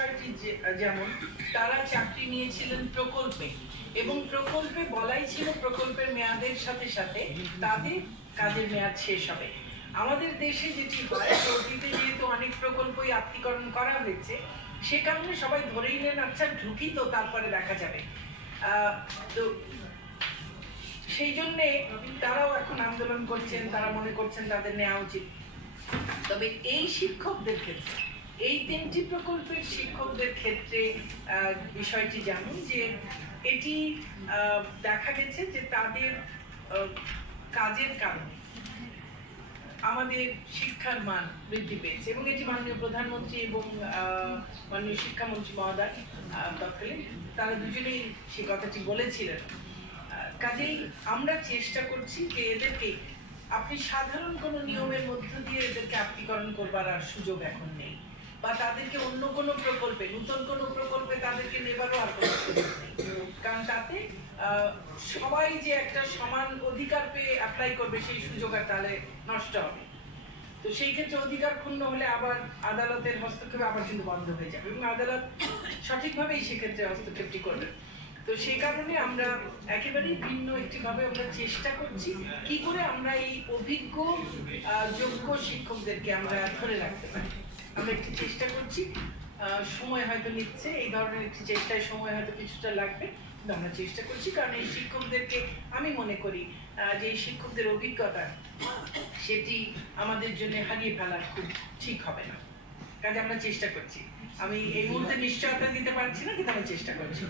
বিষয়টি যেমন, তারা চাকরি নিয়েছিলেন প্রকল্পে এবং প্রকল্পে বলাই ছিল প্রকল্পের মেয়াদের সাথে সাথে তাদের কাজের মেয়াদ শেষ হবে। আমাদের দেশে যেটি হয় অতীতে যেহেতু অনেক প্রকল্পই আত্মীকরণ করা হয়েছে, সে কারণে সবাই ধরেই নেন আচ্ছা ঢুকি তো, তারপরে দেখা যাবে। তো সেই জন্যে তারাও এখন আন্দোলন করছেন, তারা মনে করছেন তাদের নেওয়া উচিত। তবে এই শিক্ষকদের ক্ষেত্রে এই তিনটি প্রকল্পের শিক্ষকদের ক্ষেত্রে বিষয়টি জানুন যে এটি দেখা গেছে যে তাদের কাজের কারণে আমাদের শিক্ষার মান বৃদ্ধি পেয়েছে এবং এটি মাননীয় প্রধানমন্ত্রী এবং মাননীয় শিক্ষামন্ত্রী মহোদয় আহ, তৎকালীন তারা দুজনেই সে কথাটি বলেছিলেন। কাজেই আমরা চেষ্টা করছি যে এদেরকে আপনি সাধারণ কোনো নিয়মের মধ্য দিয়ে এদেরকে আত্মীকরণ করবার আর সুযোগ এখন নেই। বা তাদেরকে অন্য কোনো প্রকল্পে, নতুন কোনো প্রকল্পে তাদেরকে নেবারও আর কোনো কারণ তাতে সবাই যে একটা সমান অধিকার পেয়ে অ্যাপ্লাই করবে সেই সুযোগ আর তাহলে নষ্ট হবে। তো সেই ক্ষেত্রে অধিকার ক্ষুণ্ণ হলে আবার আদালতের হস্তক্ষেপ আবার কিন্তু বন্ধ হয়ে যাবে এবং আদালত সঠিকভাবেই সেক্ষেত্রে হস্তক্ষেপটি করবে। তো সেই কারণে আমরা একেবারেই ভিন্ন একটি ভাবে আমরা চেষ্টা করছি কি করে আমরা এই অভিজ্ঞ যোগ্য শিক্ষকদেরকে আমরা ধরে রাখতে পারি। আমরা একটি চেষ্টা করছি। সময় হয়তো নিচ্ছে, এই ধরনের একটি চেষ্টায় সময় হয়তো কিছুটা লাগবে, কিন্তু আমরা চেষ্টা করছি, কারণ এই শিক্ষকদেরকে আমি মনে করি যে এই শিক্ষকদের অভিজ্ঞতা, সেটি আমাদের জন্য হারিয়ে ফেলা খুব ঠিক হবে না। কাজে আমরা চেষ্টা করছি। আমি এই মুহূর্তে নিশ্চয়তা দিতে পারছি না, কিন্তু আমি চেষ্টা করছি।